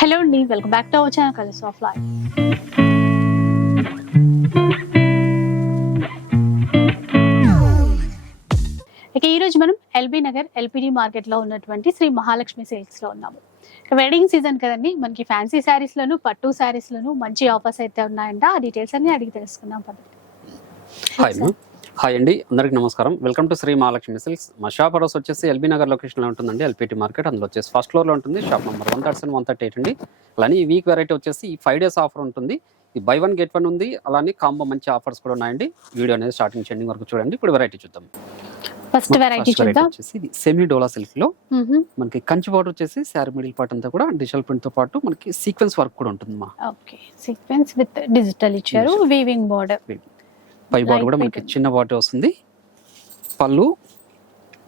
Hello అండి welcome back to our channel colours of life ఇక ఈ రోజు మనం ఎల్బీ నగర్ ఎల్పిడి మార్కెట్లో ఉన్నటువంటి శ్రీ మహాలక్ష్మి సిల్క్స్లో ఉన్నాము. వెడ్డింగ్ సీజన్ కదండి మనకి ఫ్యాన్సీ శారీస్ లోను పట్టు శారీస్ లోను మంచి ఆఫర్స్ అయితే ఉన్నాయంట. ఆ డీటెయిల్స్ అన్ని అడిగి తెలుసుకుందాం పదండి. హాయ్ అండి అందరికి నమస్కారం. Welcome to Sri Mahalakshmi silks. మా షాప్ అడ్రస్ వచ్చేసి ఎల్బీ నగర్ లొకేషన్లో ఉంటుందండి ఎల్పిటి మార్కెట్. అందులో వచ్చేసి ఫస్ట్ ఫ్లోర్లో ఉంటుంది shop number one thirty one thirty eight అండి. అలానే ఈ వీక్ వెరైటీ వచ్చేసి ఈ ఫైవ్ డేస్ ఆఫర్ ఉంటుంది. ఈ బై వన్ గెట్ వన్ ఉంది అలానే కాంబో మంచి ఆఫర్స్ కూడా ఉన్నాయండి. వీడియో అనేది స్టార్టింగ్ ఎండింగ్ వరకు చూడండి ఇప్పుడు వెరైటీ చూద్దాం. ఫస్ట్ వెరైటీ వచ్చేసి ఇది సెమీ డోలా సిల్క్లో. మనకి కంచి బార్డర్ వచ్చేసి శారీ మిడిల్ పార్ట్ అంతా కూడా డిజిటల్ ప్రింట్తో పాటు మనకి సీక్వెన్స్ వర్క్ కూడా ఉంటుంది మా ఓకే సీక్వెన్స్ విత్ డిజిటల్ ఇచ్చారు వీవింగ్ బోర్డర్ పై Light కూడా మనకి. చిన్న బార్డర్ వస్తుంది. పళ్ళు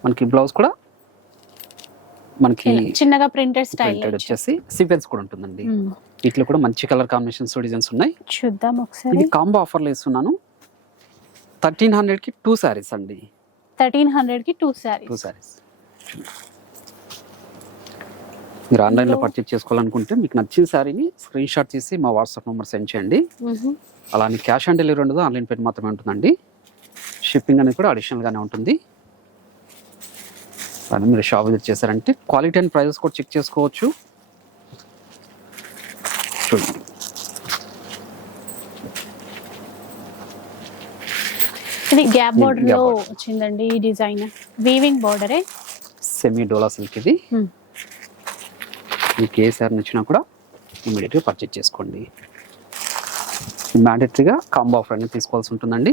మనకి బ్లౌజ్ కూడా మనకి చిన్నగా ప్రింటెడ్ స్టైల్ వచ్చేసి. సీక్వెన్స్ కూడా ఉంటుందండి. వీటిలో కూడా మంచి కలర్ కాంబినేషన్స్ డిజైన్స్ ఉన్నాయి. చూద్దాం ఒకసారి. ఇది కాంబో ఆఫర్లో ఇస్తున్నాను. థర్టీన్ హండ్రెడ్కి టూ శారీస్ అండి. థర్టీన్ హండ్రెడ్కి టూ టూ శారీస్ శారీస్ మీరు ఆన్లైన్లో పర్చేజ్ చేసుకోవాలనుకుంటే మీకు నచ్చిన శారీని స్క్రీన్ షాట్ తీసి మా వాట్సాప్ నెంబర్ సెండ్ చేయండి. అలానే క్యాష్ ఆన్ డెలివరీ ఉండదు ఆన్లైన్ పేమెంట్ మాత్రమే ఉంటుందండి. షిప్పింగ్ అనేది కూడా అడిషనల్గానే ఉంటుంది. అది మీరు షాప్ విజిట్ చేశారంటే క్వాలిటీ అండ్ ప్రైజెస్ కూడా చెక్ చేసుకోవచ్చు. చూడండి. ఇది గ్యాప్ బోర్డర్లో. వచ్చిందండి ఈ డిజైన్ వీవింగ్ బోర్డరే సెమీ డోలా సిల్క్ ఇది. మీకు ఏ శారీ నచ్చినా కూడా ఇమీడియట్గా పర్చేజ్ చేసుకోండి. మ్యాండేటరీగా కాంబో ఆఫర్ అనేది తీసుకోవాల్సి ఉంటుందండి.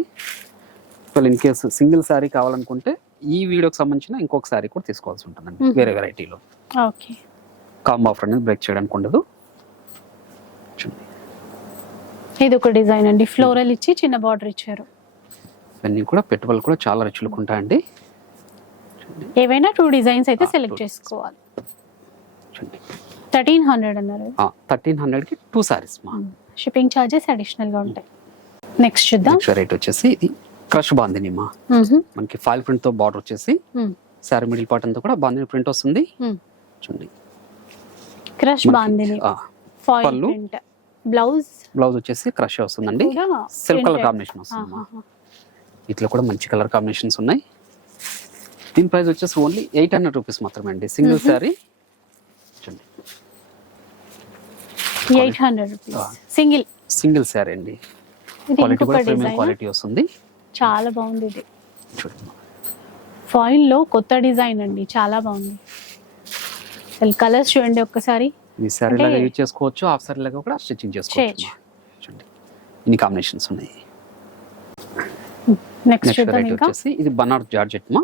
ఒకవేళ ఇన్ కేసు సింగిల్ శారీ కావాలనుకుంటే ఈ వీడియోకి సంబంధించిన ఇంకొక శారీ కూడా తీసుకోవాల్సి ఉంటుందండి. వేరే వెరైటీలో ఓకే. కాంబో ఆఫర్ అనేది బ్రేక్ చేయడానికి ఉండదు. ఇది ఒక డిజైన్ అండి. ఫ్లోరల్ ఇచ్చి చిన్న బార్డర్ ఇచ్చారు. ఇవన్నీ కూడా పెట్టుబడులు కూడా చాలా రుచులకు ఉంటాయండి. ఏవైనా టూ డిజైన్స్ అయితే సెలెక్ట్ చేసుకోవాలి. చూడండి. థర్టీన్ హండ్రెడ్ అన్నారు. థర్టీన్ హండ్రెడ్కి టూ శారీస్ మా. షిప్పింగ్ ఛార్జెస్ అడిషనల్గా ఉంటాయి. నెక్స్ట్ చూద్దాం. నెక్స్ట్ వెరైటీ వచ్చేసి ఇది క్రష్ బాందిని మా. మనకి ఫైల్ ప్రింట్తో బార్డర్ వచ్చేసి. శారీ మిడిల్ పార్ట్ అంతా కూడా బాందిని ప్రింట్ వస్తుంది. చూడండి. క్రష్ బాందిని. పళ్ళు. ప్రింట్ బ్లౌజ్ బ్లౌజ్ వచ్చేసి క్రష్ వస్తుందండి. Self colour. కాంబినేషన్ వస్తుంది. ఇట్లా కూడా మంచి కలర్ కాంబినేషన్స్ ఉన్నాయి. దీని ప్రైస్ వచ్చేసి ఓన్లీ ఎయిట్ హండ్రెడ్ రూపీస్ మాత్రమే అండి. సింగిల్ శారీ చూడండి eight hundred rupees. Single single sari అండి. క్వాలిటీ ఇంకొక కూడా ప్రీమియం డిజైన్ క్వాలిటీ వస్తుంది. చాలా బాగుంది ఇది. చూడండి. ఫాయిల్లో కొత్త డిజైన్ అండి. చాలా బాగుంది. అసలు కలర్స్ చూడండి ఒక్కసారి. ఈ శారీ లాగా యూజ్ చేసుకోవచ్చు. హాఫ్ శారీ లాగా కూడా స్టిచ్చింగ్ చేసుకోవచ్చు. చూడండి. ఇన్ని కాంబినేషన్స్ ఉన్నాయి. నెక్స్ట్ నెక్స్ట్ చూద్దాం వెరైటీ ఇంకా. వచ్చేసి ఇది బనార్ జార్జెట్ మా.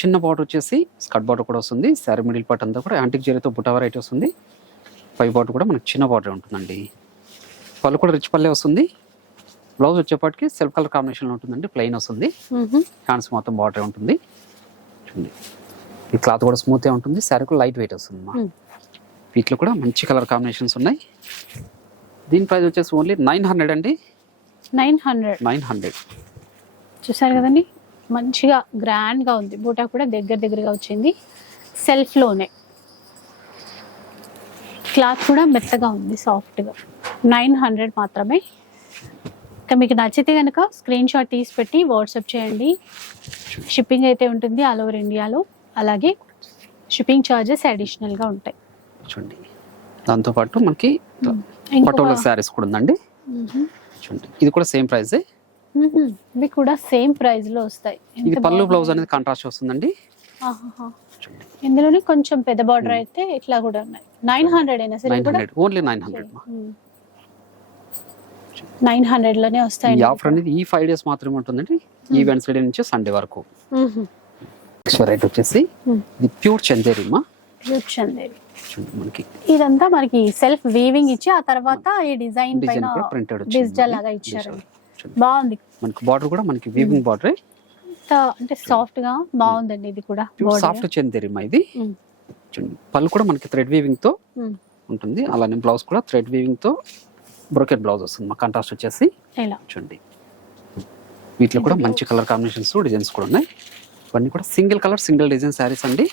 చిన్న బార్డర్ వచ్చేసి స్కర్ట్ బార్డర్ కూడా వస్తుంది. శారీ మిడిల్ పార్ట్ అంతా కూడా యాంటిక్ జరీతో బుట్ట వెరైటీ వస్తుంది. పై బార్డర్ కూడా మనకి చిన్న బార్డర్ ఉంటుందండి. పళ్ళు కూడా రిచ్ పల్లె వస్తుంది. బ్లౌజ్ వచ్చేపాటికి సెల్ఫ్ కలర్ కాంబినేషన్ ఉంటుందండి ప్లెయిన్ వస్తుంది. హ్యాండ్స్ మొత్తం బార్డర్ ఉంటుంది. చూడండి. ఈ క్లాత్ కూడా స్మూత్గా ఉంటుంది. శారీ కూడా లైట్ వెయిట్ వస్తుంది మా. వీటిలో కూడా మంచి కలర్ కాంబినేషన్స్ ఉన్నాయి. దీని ప్రైస్ వచ్చేసి ఓన్లీ నైన్ హండ్రెడ్ అండి. Nine hundred. Nine hundred. చూసారు కదండి? మంచిగా గ్రాండ్గా ఉంది. బూటా కూడా దగ్గర దగ్గరగా వచ్చింది. సెల్ఫ్లోనే క్లాత్ కూడా మెత్తగా ఉంది సాఫ్ట్గా నైన్ హండ్రెడ్ మాత్రమే. ఇంకా మీకు నచ్చితే కనుక స్క్రీన్ షాట్ తీసి పెట్టి వాట్సాప్ చేయండి. షిప్పింగ్ అయితే ఉంటుంది ఆల్ ఓవర్ ఇండియాలో. అలాగే షిప్పింగ్ ఛార్జెస్ అడిషనల్గా ఉంటాయి. చూడండి. దాంతోపాటు మనకి పటోలా శారీస్ కూడా ఉందండి. చూడండి. ఇది కూడా సేమ్ ప్రైజే మ్మ్. ఇవి కూడా సేమ్ ప్రైస్లో వస్తాయి. ఇది పళ్ళు. బ్లౌజ్ అనేది కాంట్రాస్ట్ వస్తుందండి. చూడండి. ఇందులోనే కొంచెం పెద్ద బార్డర్ అయితే ఇట్లా కూడా ఉన్నాయి. నైన్ హండ్రెడ్ అయినా సరే నైన్ కూడా hundred. Only nine hundred nine హండ్రెడ్లోనే వస్తాయి ఈ ఆఫర్ అనేది ఈ ఫైవ్ డేస్ మాత్రమే ఉంటుందండి. ఈ వెన్స్డే నుంచి సండే వరకు. నెక్స్ట్ వెరైటీ వచ్చేసి Hmm. ఇది ప్యూర్ చందేరి చూడండి మనకి. ఇదంతా మనకి సెల్ఫ్ వీవింగ్ ఇచ్చి ఆ తర్వాత ఈ డిజైన్ పైన కూడా ప్రింటెడ్ డిజిటల్ లాగా ఇచ్చారు. బాగుంది. మనకి బార్డర్ కూడా మనకి వీవింగ్ బార్డర్ ఇంత అంటే సాఫ్ట్గా బాగుందండి ఇది కూడా. సాఫ్ట్ చందేరిమా ఇది? పళ్ళు కూడా మనకి థ్రెడ్ వీవింగ్తో. ఉంటుంది. అలానే బ్లౌజ్ కూడా థ్రెడ్ వీవింగ్తో బ్రోకెట్ బ్లౌజ్ వస్తుంది. మా కాంట్రాస్ట్ వచ్చేసి చూడండి. వీటిలో కూడా మంచి కలర్ కాంబినేషన్స్ డిజైన్స్ కూడా ఉన్నాయి. ఇవన్నీ కూడా single colour single design saris అండి.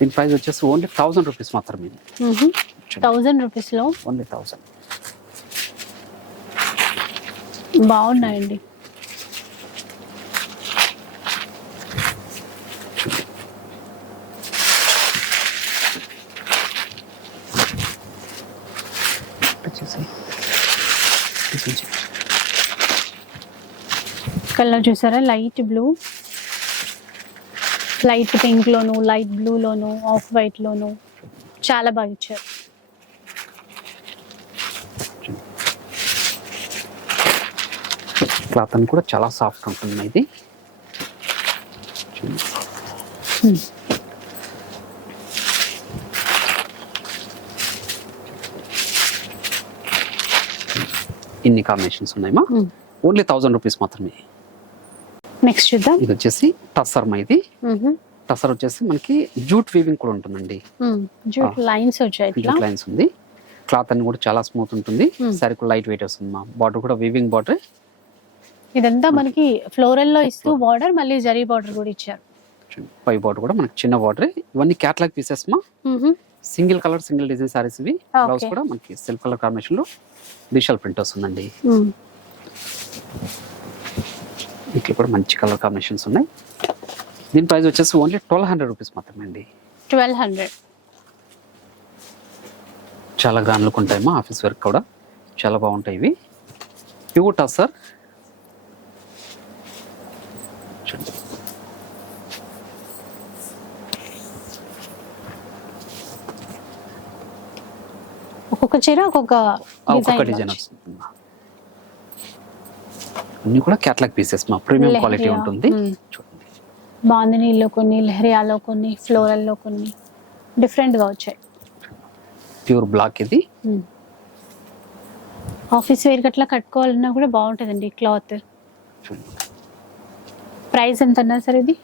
దీని ప్రైస్ వచ్చేసి ఓన్లీ థౌసండ్ రూపీస్ మాత్రమే. థౌజండ్ రూపీస్లో ఓన్లీ థౌసండ్ బాగున్నాయండి వచ్చేసి తీసి కలర్ చూసారా? Light blue. లైట్ పింక్ లోను లైట్ బ్లూ లోను ఆఫ్ వైట్ లోను. చాలా బాగా ఇచ్చారు. క్లాత్ అని కూడా చాలా సాఫ్ట్ ఉంటుంది ఇది. ఇన్ని కాంబినేషన్స్ ఉన్నాయమ్మా? ఓన్లీ థౌజండ్ రూపీస్ మాత్రమే. నెక్స్ట్ చూద్దాం. ఇది వచ్చేసి టస్సర్ మా ఇది. టస్సర్ వచ్చేసి మనకి జూట్ వీవింగ్ కూడా ఉంటుందండి. జూట్ లైన్స్ వచ్చాయి జూట్ లైన్స్ ఉంది. క్లాత్ అని కూడా చాలా స్మూత్ ఉంటుంది. సరే లైట్ వెయిట్ వస్తుంది మా. బార్డర్ కూడా వీవింగ్ బార్డర్ ఇదంతా మనకి ఫ్లోరల్లో ఇస్తూ బార్డర్ మళ్ళీ జరీ బార్డర్ కూడా ఇచ్చారు. పై బార్డర్ కూడా మనకి చిన్న బార్డర్ ఇవన్నీ క్యాట్లాగ్ పీసెస్ మా. Single colour single design saris ఇవి. బ్లౌజ్ కూడా మనకి సిల్క్ కలర్ కాంబినేషన్లో డిజిటల్ ప్రింట్ వస్తుందండి. ఇట్లా కూడా మంచి కలర్ కాంబినేషన్స్ ఉన్నాయి. దీని ప్రైస్ వచ్చేసి ఓన్లీ ట్వెల్వ్ హండ్రెడ్ రూపీస్ మాత్రమే అండి ట్వెల్వ్ హండ్రెడ్ చాలా గ్రాండ్ లుక్ ఉంటాయి మా ఆఫీస్ వర్క్ కూడా. చాలా బాగుంటాయి ఇవి. ప్యూర్ టస్సర్ చూడండి. ఒక్కొక్క చీర ఒక్కొక్క ఒక్కొక్క డిజైన్ వస్తుంది. అన్ని కూడా క్యాట్లాగ్ పీసెస్ మా ప్రీమియం క్వాలిటీ. ఉంటుంది. చూడండి. బాందినీలో కొన్ని లెహరియాలో కొన్ని ఫ్లోరల్లో కొన్ని డిఫరెంట్గా వచ్చాయి. ప్యూర్ బ్లాక్ ఇది. ఆఫీస్ వేర్ గట్లా కట్టుకోవాలన్నా కూడా బాగుంటుందండి క్లాత్. ప్రైస్ ఎంత అన్నారు సార్ ఇది?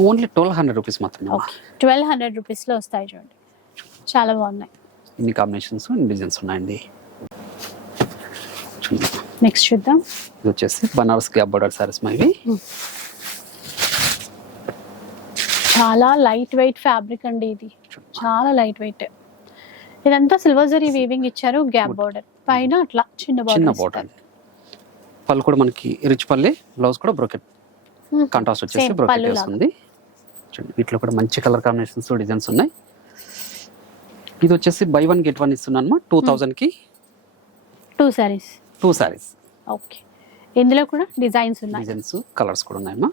ఓన్లీ ట్వెల్వ్ హండ్రెడ్ రూపీస్ మాత్రమే. ట్వెల్వ్ హండ్రెడ్ రూపీస్లో వస్తాయి చూడండి. చాలా బాగున్నాయి. ఇన్ని కాంబినేషన్స్ ఇన్ని డిజైన్స్ ఉన్నాయండి. నెక్స్ట్ చూద్దాం. ఇది వచ్చేసి బనారస్ గ్యాప్ బోర్డర్ సారీస్ మా ఇవి. చాలా లైట్ వెయిట్ ఫ్యాబ్రిక్ అండి ఇది. చాలా లైట్ వెయిట్ ఇదంతా సిల్వర్ జరీ వీవింగ్ ఇచ్చారు గ్యాప్ బార్డర్ పైన అట్లా చిన్న చిన్న బార్డర్ పళ్ళు కూడా మనకి రిచ్ పల్లి బ్లౌజ్ కూడా బ్రోకెట్ కాంట్రాస్ట్ వచ్చేసి Same, బ్రోకెట్. వస్తుంది చూడండి వీటిలో కూడా మంచి కలర్ కాంబినేషన్స్ డిజైన్స్ ఉన్నాయి. ఇది వచ్చేసి బై వన్ గెట్ వన్ ఇస్తున్నాను టూ థౌజండ్కి. Two saris two saris. Okay. ఇందులో కూడా డిజైన్స్ ఉన్నాయి. డిజైన్స్ కలర్స్ కూడా ఉన్నాయమ్మా.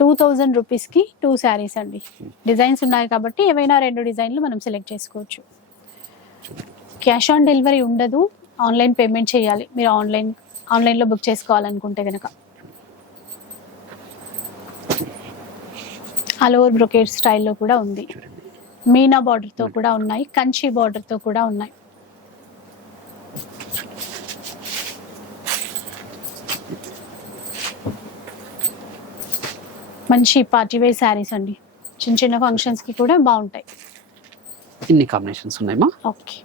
టూ థౌజండ్ రూపీస్కి టూ శారీస్ అండి. డిజైన్స్ ఉన్నాయి కాబట్టి ఏవైనా రెండు డిజైన్లు మనం సెలెక్ట్ చేసుకోవచ్చు. క్యాష్ ఆన్ డెలివరీ ఉండదు. ఆన్లైన్ పేమెంట్ చేయాలి. మీరు ఆన్లైన్ ఆన్లైన్లో బుక్ చేసుకోవాలనుకుంటే కనుక ఆల్ ఓవర్ బ్రొకేట్ స్టైల్లో కూడా ఉంది. మీనా బార్డర్తో కూడా ఉన్నాయి. కంచి బార్డర్తో కూడా ఉన్నాయి. మంచి పార్టీ వేర్ శారీస్ అండి. చిన్న చిన్న ఫంక్షన్స్కి కూడా బాగుంటాయి. ఇన్ని కాంబినేషన్స్ ఉన్నాయమ్మా? ఓకే.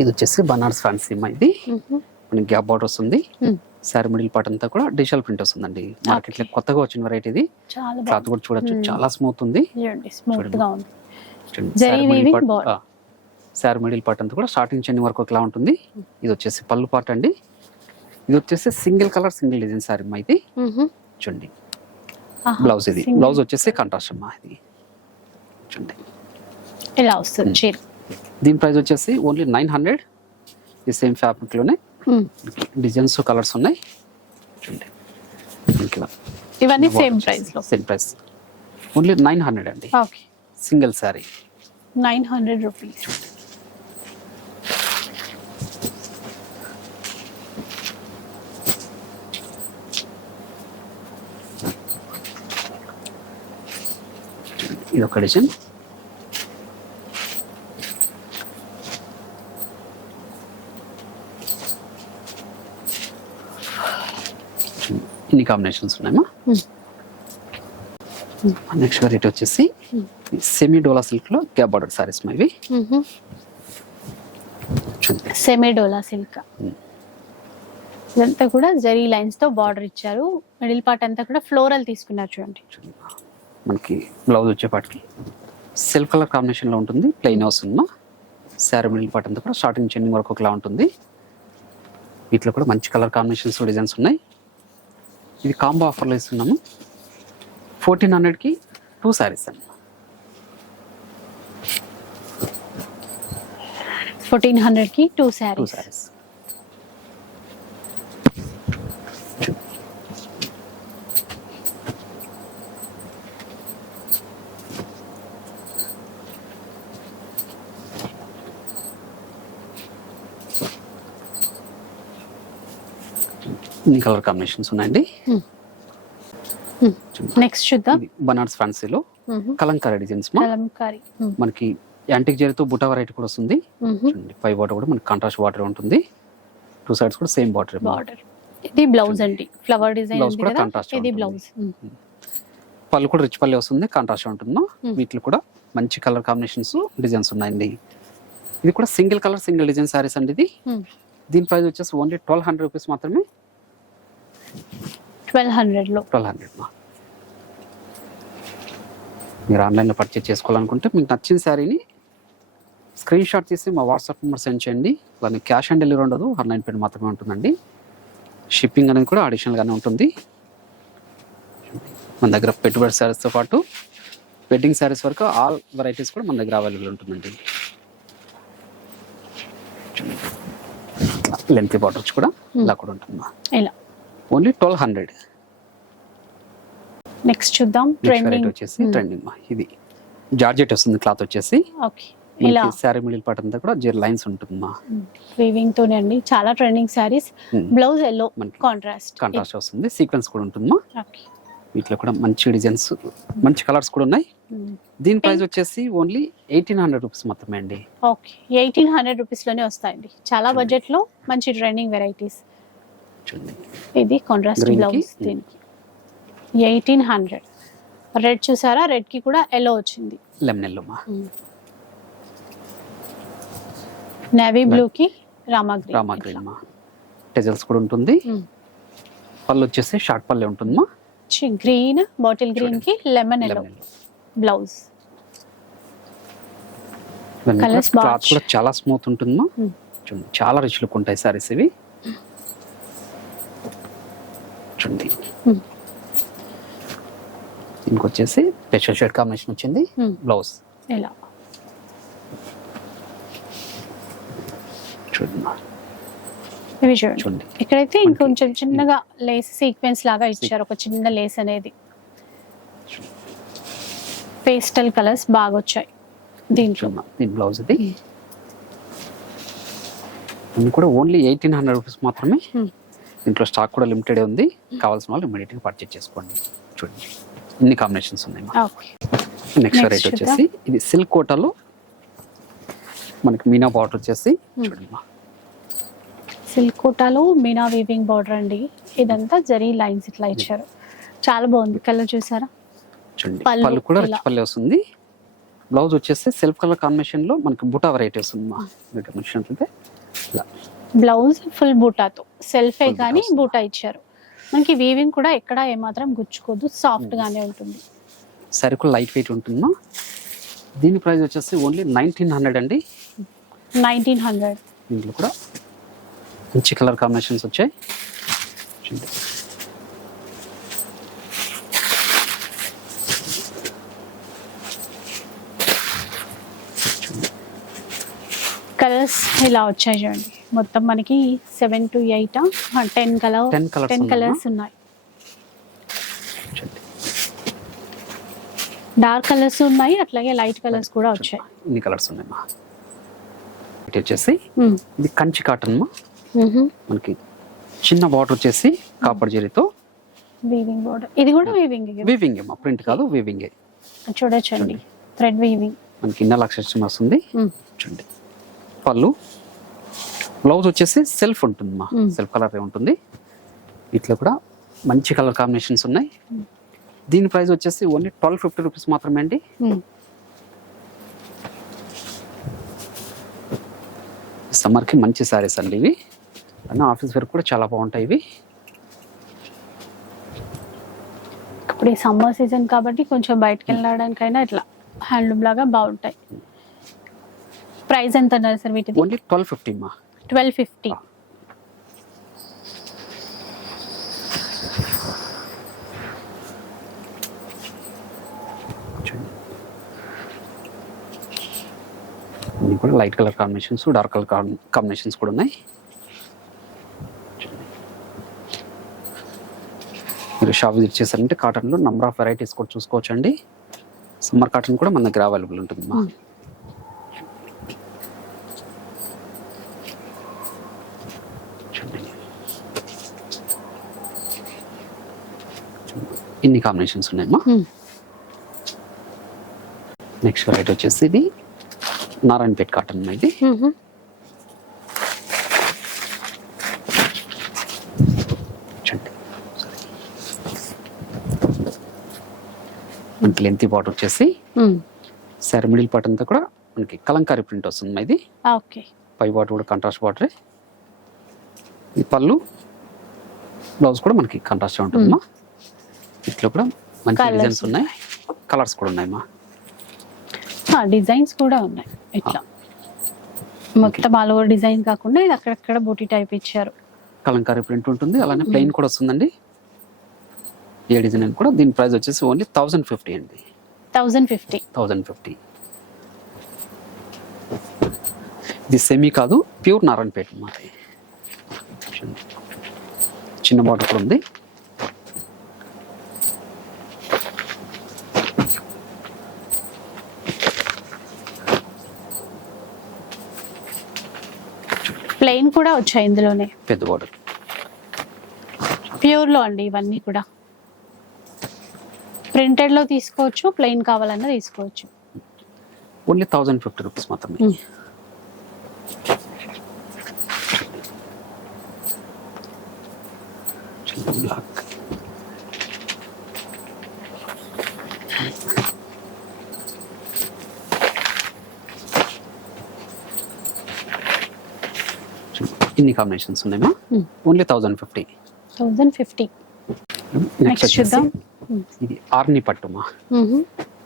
ఇది వచ్చేసి బనారస్ ఫ్యాన్సీ అమ్మా ఇది. మనకి గ్యాప్ బార్డర్ వస్తుంది. శారీ మిడిల్ పార్ట్ అంతా కూడా డిజిటల్ ప్రింట్ వస్తుందండి. మార్కెట్లో కొత్తగా వచ్చిన వెరైటీ ఇది. చాలా క్లాత్ కూడా చూడొచ్చు. చాలా స్మూత్ ఉంది. శారీ మిడిల్ పార్ట్ అంతా కూడా స్టార్టింగ్ చెండి వరకు ఒకలా ఉంటుంది. ఇది వచ్చేసి పళ్ళు పార్ట్ అండి. ఇది వచ్చేసి single colour single design sari అమ్మా ఇది. చూడండి. బ్లౌజ్ ఇది. బ్లౌజ్ వచ్చేసి కంట్రాస్ట్ అమ్మా ఇది. చూడండి. ఇలా వస్తుంది చీర. దీని ప్రైస్ వచ్చేసి ఓన్లీ నైన్ హండ్రెడ్. ఈ సేమ్ ఫ్యాబ్రిక్లోనే Hmm. డిజైన్స్ కలర్స్ ఉన్నాయి. చూడండి. ఇలా ఇవన్నీ సేమ్ ప్రైస్లో same price. Only nine hundred అండి. Okay. Single sari. Nine hundred rupees. ఇది ఒక డిజైన్. ఇన్ని కాంబినేషన్స్ ఉన్నాయమ్మా. నెక్స్ట్ వెరైటీ వచ్చేసి సెమీ డోలా సిల్క్లో గ్యాప్ బార్డర్ సారీస్ మా ఇవి. సెమీ డోలా సిల్క్ ఇదంతా కూడా జరీ లైన్స్తో బార్డర్ ఇచ్చారు. మిడిల్ పార్ట్ అంతా కూడా ఫ్లోరల్ తీసుకున్నారు చూడండి. మనకి బ్లౌజ్ వచ్చేపాటికి. సెల్ఫ్ కలర్ కాంబినేషన్లో ఉంటుంది. ప్లెయిన్ వస్తుంది శారీ మిడిల్ పార్ట్ అంతా కూడా స్టార్టింగ్ చెండింగ్ వరకు ఒకలా ఉంటుంది. వీటిలో కూడా మంచి కలర్ కాంబినేషన్స్ డిజైన్స్ ఉన్నాయి. ఇది కాంబో ఆఫర్లో ఇస్తున్నాము. ఫోర్టీన్ హండ్రెడ్కి టూ శారీస్ అండి ఫోర్టీన్ హండ్రెడ్కి టూ టూ శారీస్ ఇన్ని కలర్ కాంబినేషన్స్ ఉన్నాయండి. నెక్స్ట్ చూద్దాం. బనార్స్ ఫ్యాన్సీలో కలంకారీ డిజైన్స్ కలంకారీ. మనకి యాంటిక్ జరీతో బుటా వెరైటీ కూడా వస్తుంది. చూడండి పై వాటర్ కూడా మనకి కాంట్రాస్ట్ వాటర్ ఉంటుంది. టూ సైడ్స్ కూడా సేమ్ వాటర్ బార్డర్ ఇది బ్లౌజ్ అండి. ఫ్లవర్ డిజైన్ ఉంది కూడా contrast ఇది. బ్లౌజ్ పళ్ళు కూడా రిచ్ పల్లె వస్తుంది కాంట్రాస్ట్ ఉంటుందో. వీటిలో కూడా మంచి కలర్ కాంబినేషన్స్ డిజైన్స్ ఉన్నాయండి. ఇది కూడా single colour single design saris అండి ఇది. దీని ప్రైస్ వచ్చేసి ఓన్లీ ట్వెల్వ్ హండ్రెడ్ రూపీస్ మాత్రమే. ట్వెల్వ్ హండ్రెడ్లో ట్వెల్వ్ హండ్రెడ్ మా మీరు ఆన్లైన్లో పర్చేజ్ చేసుకోవాలనుకుంటే మీకు నచ్చిన శారీని స్క్రీన్ షాట్ తీసి మా వాట్సాప్ నెంబర్ సెండ్ చేయండి. అలానే క్యాష్ ఆన్ డెలివరీ ఉండదు ఆన్లైన్ పేమెంట్ మాత్రమే ఉంటుందండి. షిప్పింగ్ అనేది కూడా అడిషనల్గానే ఉంటుంది. మన దగ్గర పెట్టుబడి శారీస్తో పాటు వెడ్డింగ్ శారీస్ వరకు ఆల్ వెరైటీస్ కూడా మన దగ్గర అవైలబుల్ ఉంటుందండి. లెంత్ బాటిల్స్ కూడా ఇలా కూడా ఉంటుంది? ఇలా. Only twelve hundred. నెక్స్ట్ చూద్దాం. వెరైటీ ట్రెండింగ్ వచ్చేసి ట్రెండింగ్ మా. ఇది జార్జెట్ వస్తుంది క్లాత్ వచ్చేసి. ఓకే. ఇలా. శారీ మిడిల్ పార్ట్ అంతా కూడా జెర్ లైన్స్ ఉంటుంది మా. వీవింగ్ తోనే అండి. చాలా trending saris blouse yellow contrast contrast వస్తుంది. సీక్వెన్స్ కూడా ఉంటుంది మా. ఓకే వీటిలో కూడా మంచి డిజైన్స్ మంచి కలర్స్ కూడా ఉన్నాయి. దీని ప్రైస్ వచ్చేసి ఓన్లీ ఎయిటీన్ హండ్రెడ్ రూపీస్ మాత్రమే అండి. ఓకే ఎయిటీన్ హండ్రెడ్ రూపీస్లోనే వస్తాయండి. చాలా బడ్జెట్లో మంచి ట్రెండింగ్ వెరైటీస్ చూడండి ఇది కాంట్రాస్ట్ బ్లౌజ్ దీనికి. ఎయిటీన్ హండ్రెడ్ రెడ్ చూసారా? రెడ్కి కూడా ఎల్లో వచ్చింది. లెమన్ ఎల్లో మా? నేవీ బ్లూ కి రామా గ్రీన్ రామా గ్రీన్ మా. టెజల్స్ కూడా ఉంటుంది. పళ్ళు వచ్చేసి షార్ట్ పల్లె ఉంటుంది మా. గ్రీన్ బాటిల్ గ్రీన్కి లెమన్ ఎల్లో బ్లౌజ్ క్లాత్ కూడా చాలా స్మూత్ ఉంటుంది మా. Hmm. చూడండి చాలా రిచ్ లుక్ ఉంటాయి సారీస్ ఇవి చూడండి Hmm. దీనికి వచ్చేసి స్పెషల్ షర్ట్ కాంబినేషన్ వచ్చింది. Hmm. బ్లౌజ్. ఇలా చూడండి మా. ఇవి చూడండి. ఇక్కడైతే ఇంకొంచెం చిన్నగా లేస్ సీక్వెన్స్ లాగా ఇచ్చారు. ఒక చిన్న లేస్ అనేది. పేస్టల్ కలర్స్ బాగా వచ్చాయి దీంట్లో. చూడమ్మా దీని బ్లౌజ్ ఇది. ఇది కూడా ఓన్లీ ఎయిటీన్ హండ్రెడ్ రూపీస్ మాత్రమే. Hmm. దీంట్లో స్టాక్ కూడా లిమిటెడ్ ఉంది. కావాల్సిన వాళ్ళు ఇమీడియట్గా పర్చేజ్ చేసుకోండి. చూడండి. ఇన్ని కాంబినేషన్స్ ఉన్నాయి నెక్స్ట్ చూద్దాం. వచ్చేసి ఇది సిల్క్ కోటాలో మనకి మీనా బాటర్ వచ్చేసి చూడండి మా. సిల్క్ కోటాలో మీనా వీవింగ్ బార్డర్ అండి. ఇదంతా జరీ లైన్స్ ఇట్లా ఇచ్చారు. చాలా బాగుంది. కలర్ చూసారా? చూడండి. పళ్ళు పళ్ళు కూడా. రిచ్ పల్లె వస్తుంది. బ్లౌజ్ వచ్చేసి సెల్ఫ్ కలర్ కాంబినేషన్లో మనకి బుటా వెరైటీ వస్తుంది మా. ఇలా. బ్లౌజ్ ఫుల్ బూటాతో. సెల్ఫే కానీ బూటా బూటా ఇచ్చారు. మనకి వీవింగ్ కూడా ఎక్కడ ఏమాత్రం గుచ్చుకోదు. సాఫ్ట్ గానే ఉంటుంది. సరుకు లైట్ వెయిట్ ఉంటుందా? దీని ప్రైస్ వచ్చేసి ఓన్లీ నైన్టీన్ హండ్రెడ్ అండి. నైన్టీన్ హండ్రెడ్ దీంట్లో కూడా మంచి కలర్ కాంబినేషన్స్ వచ్చాయి. కలర్స్ ఇలా వచ్చాయి చూడండి. మొత్తం మనకి seven to eight ten colour 10 colours ten? Colours ఉన్నాయి. డార్క్ కలర్స్ ఉన్నాయి అట్లాగే లైట్ కలర్స్ కూడా వచ్చాయి. ఇన్ని కలర్స్ ఉన్నాయి మా ఇది వచ్చేసి. ఇది కంచి కాటన్ మా. మనకి చిన్న బాటర్ వచ్చేసి కాపర్ జరీతో వీవింగ్ బోర్డర్ ఇది కూడా వీవింగ్ వీవింగ్ మా. ప్రింట్ కాదు వీవింగ్ చూడొచ్చండి. థ్రెడ్ వీవింగ్ మనకి ఇన్నర్ లక్ష వస్తుంది. చూడండి. పళ్ళు. బ్లౌజ్ వచ్చేసి సెల్ఫ్ ఉంటుంది మా. సెల్ఫ్ కలర్ ఉంటుంది. వీటిలో కూడా మంచి కలర్ కాంబినేషన్స్ ఉన్నాయి. దీని ప్రైస్ వచ్చేసి ఓన్లీ ట్వెల్వ్ ఫిఫ్టీ రూపీస్ మాత్రమే అండి. సమ్మర్కి మంచి శారీస్ అండి ఇవి. అన్న ఆఫీస్ వేర్ కూడా చాలా బాగుంటాయి ఇవి. ఇప్పుడు ఈ సమ్మర్ సీజన్ కాబట్టి కొంచెం బయటకు వెళ్ళడానికైనా ఇట్లా హ్యాండ్లూమ్ లాగా బాగుంటాయి. ప్రైస్ ఎంత అన్నారు సార్ వీటిది? ఓన్లీ ట్వెల్వ్ ఫిఫ్టీ మా. Twelve fifty. కూడా light colour combinations dark colour combinations కూడా ఉన్నాయి. మీరు షాప్ విజిట్ చేశారంటే కాటన్లో నంబర్ ఆఫ్ వెరైటీస్ కూడా చూసుకోవచ్చు అండి సమ్మర్ కాటన్ కూడా మన దగ్గర అవైలబుల్ ఉంటుంది మా Hmm. చూడండి. ఇన్ని కాంబినేషన్స్ ఉన్నాయమ్మా. నెక్స్ట్ వెరైటీ వచ్చేసి ఇది నారాయణపేట్ కాటన్ ఇది. మనకి లెంతీ బాట్ వచ్చేసి సారీ మిడిల్ పార్ట్ అంతా కూడా మనకి కలంకారీ ప్రింట్ వస్తుంది మా ఇది. ఓకే. పై బాట్ కూడా కంట్రాస్ట్ బాటరే ఈ పళ్ళు బ్లౌజ్ కూడా మనకి కంట్రాస్ట్ ఉంటుందమ్మా. ఇట్లా కూడా మంచి డిజైన్స్ ఉన్నాయి. కలర్స్ కూడా ఉన్నాయమ్మా డిజైన్స్ కూడా ఉన్నాయి. ఇట్లా. మొత్తం ఆల్ ఓవర్ డిజైన్ కాకుండా ఇది అక్కడక్కడ బూటీ టైప్ ఇచ్చారు. కలంకారీ ప్రింట్ ఉంటుంది. అలానే ప్లెయిన్ కూడా వస్తుందండి. ఏ డిజైన్ కూడా దీని ప్రైస్ వచ్చేసి ఓన్లీ థౌజండ్ ఫిఫ్టీ అండి. Thousand fifty. Thousand fifty. ఇది సెమీ కాదు ప్యూర్ నారాయణపేట అన్నమాట చిన్న బాటర్ కూడా ఉంది. ప్లెయిన్ కూడా వచ్చాయి ఇందులోనే. పెద్ద బాటర్ ప్యూర్లో అండి ఇవన్నీ కూడా. ప్రింటెడ్లో తీసుకోవచ్చు ప్లెయిన్ కావాలన్నా తీసుకోవచ్చు. ఓన్లీ థౌజండ్ ఫిఫ్టీ రూపీస్ మాత్రమే. బ్లాక్ ఇన్ని కాంబినేషన్స్ ఉన్నాయమ్మా? Mm. Only thousand fifty thousand fifty next చూద్దాం. ఇది ఆర్ని పట్టుమా.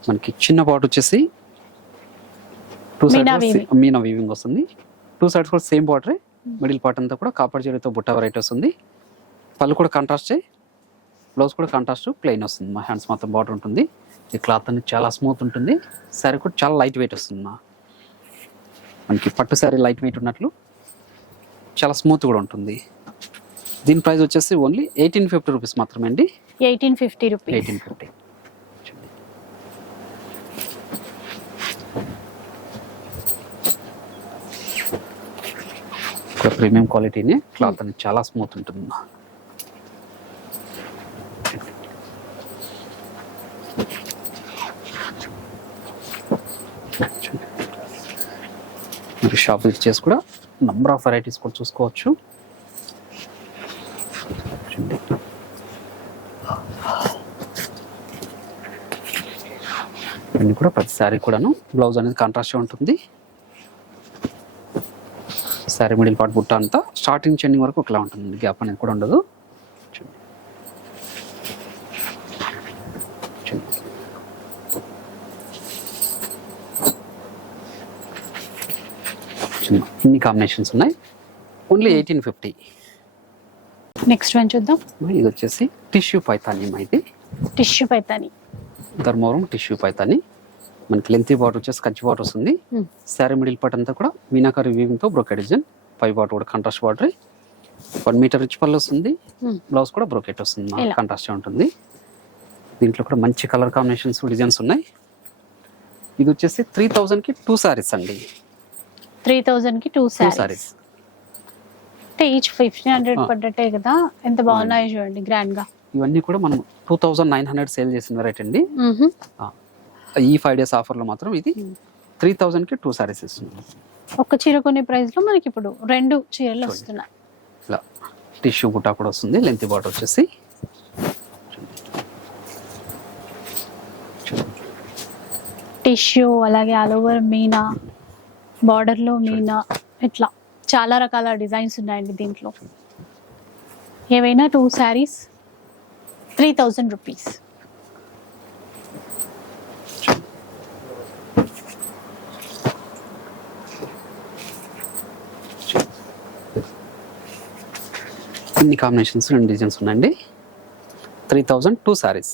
మనకి చిన్న పాట్ వచ్చేసి టూ సైడ్స్. మీనా వీవింగ్ వస్తుంది. టూ సైడ్స్ కూడా సేమ్ బార్డర్ మిడిల్ పార్ట్ అంతా కూడా కాపర్ జరీతో బుట్ట వెరైటీ వస్తుంది. పళ్ళు కూడా కాంట్రాస్ట్ బ్లౌజ్ కూడా కాంట్రాస్ట్ ప్లెయిన్ వస్తుంది మా హ్యాండ్స్ మొత్తం బార్డర్ ఉంటుంది. ఈ క్లాత్ అనేది చాలా స్మూత్ ఉంటుంది. శారీ కూడా చాలా లైట్ వెయిట్ వస్తుంది మా. మనకి పట్టు శారీ లైట్ వెయిట్ ఉన్నట్లు. చాలా స్మూత్ కూడా ఉంటుంది. దీని ప్రైస్ వచ్చేసి ఓన్లీ ఎయిటీన్ ఫిఫ్టీ రూపీస్ మాత్రమే అండి. Eighteen fifty rupees eighteen fifty premium క్వాలిటీని క్లాత్ అనేది చాలా స్మూత్ ఉంటుంది. మీరు షాప్ విజిట్ చేసి కూడా నంబర్ ఆఫ్ వెరైటీస్ కూడా చూసుకోవచ్చు. ఇవన్నీ కూడా ప్రతి శారీ కూడాను బ్లౌజ్ అనేది కాంట్రాస్ట్ ఉంటుంది. శారీ మిడిల్ పార్ట్ బుట్ట అంతా స్టార్టింగ్ చెండింగ్ వరకు ఒకలా ఉంటుంది. గ్యాప్ అనేది కూడా ఉండదు. ఇన్ని కాంబినేషన్స్ ఉన్నాయి. Only eighteen fifty next one చూద్దాం. ఇది వచ్చేసి టిష్యూ పైతాని ఇది టిష్యూ పైతాని. ధర్మవరం టిష్యూ పైతాని. మనకి లెంతీ బాటర్ వచ్చేసి కంచి బాటర్ వస్తుంది. Hmm. శారీ మిడిల్ పార్ట్ అంతా కూడా మీనాకరి వీవింగ్తో బ్రోకెట్ డిజైన్ పై బాటర్ కూడా contrast border one metre rich pallu వస్తుంది. Hmm. బ్లౌజ్ కూడా బ్రోకెట్ వస్తుంది. కంట్రాస్ట్ ఉంటుంది. దీంట్లో కూడా మంచి కలర్ కాంబినేషన్స్ డిజైన్స్ ఉన్నాయి. ఇది వచ్చేసి త్రీ థౌజండ్కి టూ సారీస్ అండి. త్రీ థౌజండ్కి టూ సారీస్ అంటే ఈచ్ ఫిఫ్టీన్ హండ్రెడ్. పడ్డట్టే కదా? ఎంత బాగున్నాయో చూడండి గ్రాండ్గా ఇవన్నీ కూడా మనం two thousand nine hundred sale చేసిన వెరైటీ అండి. ఈ ఫైవ్ డేస్ ఆఫర్లో మాత్రం ఇది. త్రీ థౌజండ్కి టూ సారీస్ ఇస్తున్నాం. ఒక్క చీర కొనే ప్రైస్లో మనకి ఇప్పుడు రెండు చీరలు. వస్తున్నాయి. ఇలా టిష్యూ బుట్టా కూడా వస్తుంది లెంత్ బాటర్ వచ్చేసి. టిష్యూ అలాగే ఆల్ ఓవర్ మీనా బార్డర్లో మీనా ఇట్లా చాలా రకాల డిజైన్స్ ఉన్నాయండి దీంట్లో. ఏవైనా two saris three thousand rupees. ఇన్ని కాంబినేషన్స్ రెండు డిజైన్స్ ఉన్నాయండి. Three thousand two saris.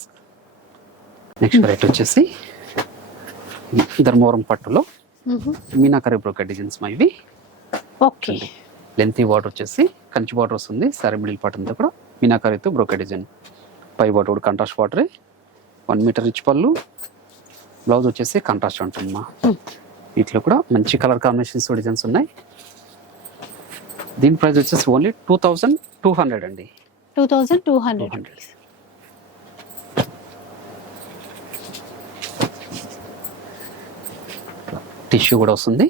Next variety వచ్చేసి ధర్మవరం పట్టులో మీనాకరీ బ్రోకెట్ డిజైన్స్ మా ఇవి ఓకే లెంతీ బార్డర్ వచ్చేసి కంచి బార్డర్ వస్తుంది సారీ మిడిల్ పార్ట్ అంతా కూడా మీనాకరీతో బ్రోకెట్ డిజైన్. పై బార్డర్ కూడా contrast border one metre rich పళ్ళు. బ్లౌజ్ వచ్చేసి కంట్రాస్ట్ ఉంటుందమ్మా Hmm. వీటిలో కూడా మంచి కలర్ కాంబినేషన్స్ డిజైన్స్ ఉన్నాయి. దీని ప్రైస్ వచ్చేసి only two thousand two hundred అండి. Two thousand two hundred 200. Rupees tissue కూడా వస్తుంది.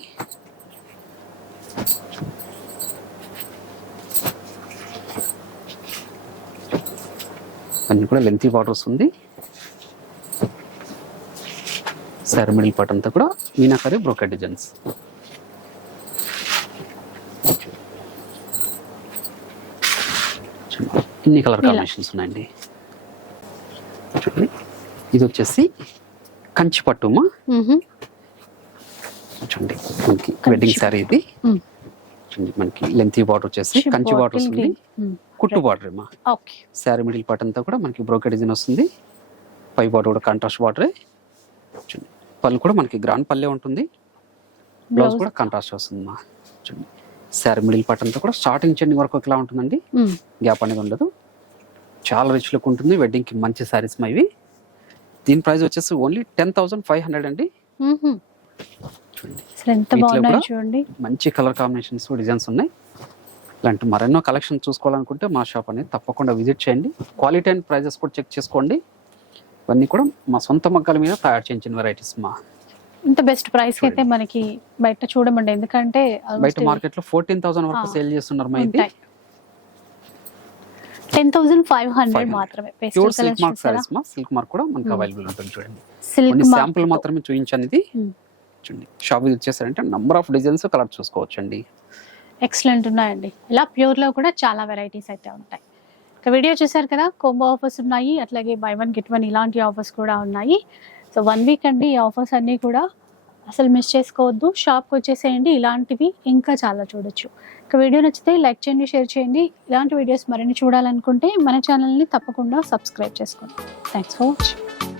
అన్ని కూడా లెంతీ బార్డర్ వస్తుంది సారీ మిడిల్ పార్ట్ అంతా కూడా మీనాకరీ బ్రోకెట్ డిజైన్స్ ఇన్ని కలర్. కాంబినేషన్స్ ఉన్నాయండి. చూడండి ఇది వచ్చేసి కంచి పట్టుమా చూడండి. మనకి వెడ్డింగ్ శారీ ఇది. మనకి లెంతీ బార్డర్ వచ్చేసి కంచి బార్డర్ వస్తుంది కుట్టు బార్డర్ అమ్మా ఓకే. శారీ మిడిల్ పార్ట్ అంతా కూడా మనకి బ్రోకెట్ డిజైన్ వస్తుంది. పై బార్డర్ కూడా కాంట్రాస్ట్ బార్డరే చూడండి. పళ్ళు కూడా మనకి గ్రాండ్ పల్లె ఉంటుంది. బ్లౌజ్ కూడా కాంట్రాస్ట్ వస్తుంది మా. చూడండి. శారీ మిడిల్ పార్ట్ అంతా కూడా స్టార్టింగ్ చెండింగ్ వరకు ఇలా ఉంటుందండి? గ్యాప్ అనేది ఉండదు. చాలా రిచ్ లుక్ ఉంటుంది. వెడ్డింగ్కి మంచి శారీస్ మా ఇవి. దీని ప్రైస్ వచ్చేసి only ten thousand five hundred అండి. చూడండి. చూడండి. మంచి కలర్ కాంబినేషన్స్ డిజైన్స్ ఉన్నాయి. ఇలాంటి మరెన్నో కలెక్షన్ చూసుకోవాలనుకుంటే మా షాప్ అనేది తప్పకుండా విజిట్ చేయండి. క్వాలిటీ అండ్ ప్రైజెస్ కూడా చెక్ చేసుకోండి. ఇవన్నీ కూడా మా సొంత మగ్గల మీద తయారు చేయించిన వెరైటీస్ మా. ఇంత బెస్ట్ ప్రైస్ అయితే మనకి బయట చూడమండి. ఎందుకంటే బయట మార్కెట్లో ఫోర్టీన్ థౌసండ్ వరకు సేల్ చేస్తున్నారు మా ఇది. Ten thousand five hundred 500. మాత్రమే. Pure silk mark colours saris మా. సిల్క్ మార్క్ కూడా మనకి Hmm. అవైలబుల్ ఉంటుంది చూడండి. సిల్క్ శాంపుల్ మాత్రమే చూపించాను ఇది Hmm. చూడండి. షాప్ విజిట్ చేశారంటే నంబర్ ఆఫ్ డిజైన్స్ కలర్ చూసుకోవచ్చండి. ఎక్సలెంట్ ఉన్నాయండి. ఇలా ప్యూర్లో కూడా చాలా వెరైటీస్ అయితే ఉంటాయి. ఇక వీడియో చూసారు కదా కోంబో ఆఫర్స్ ఉన్నాయి అట్లాగే బై వన్ గెట్ వన్ ఇలాంటి ఆఫర్స్ కూడా ఉన్నాయి. సో వన్ వీక్ అండి ఈ ఆఫర్స్ అన్నీ కూడా. అసలు మిస్ చేసుకోవద్దు. షాప్కి వచ్చేసేయండి ఇలాంటివి ఇంకా చాలా చూడొచ్చు. ఇక వీడియో నచ్చితే లైక్ చేయండి షేర్ చేయండి. ఇలాంటి వీడియోస్ మరిన్ని చూడాలనుకుంటే మన ఛానల్ని తప్పకుండా సబ్స్క్రైబ్ చేసుకోండి. Thanks for watching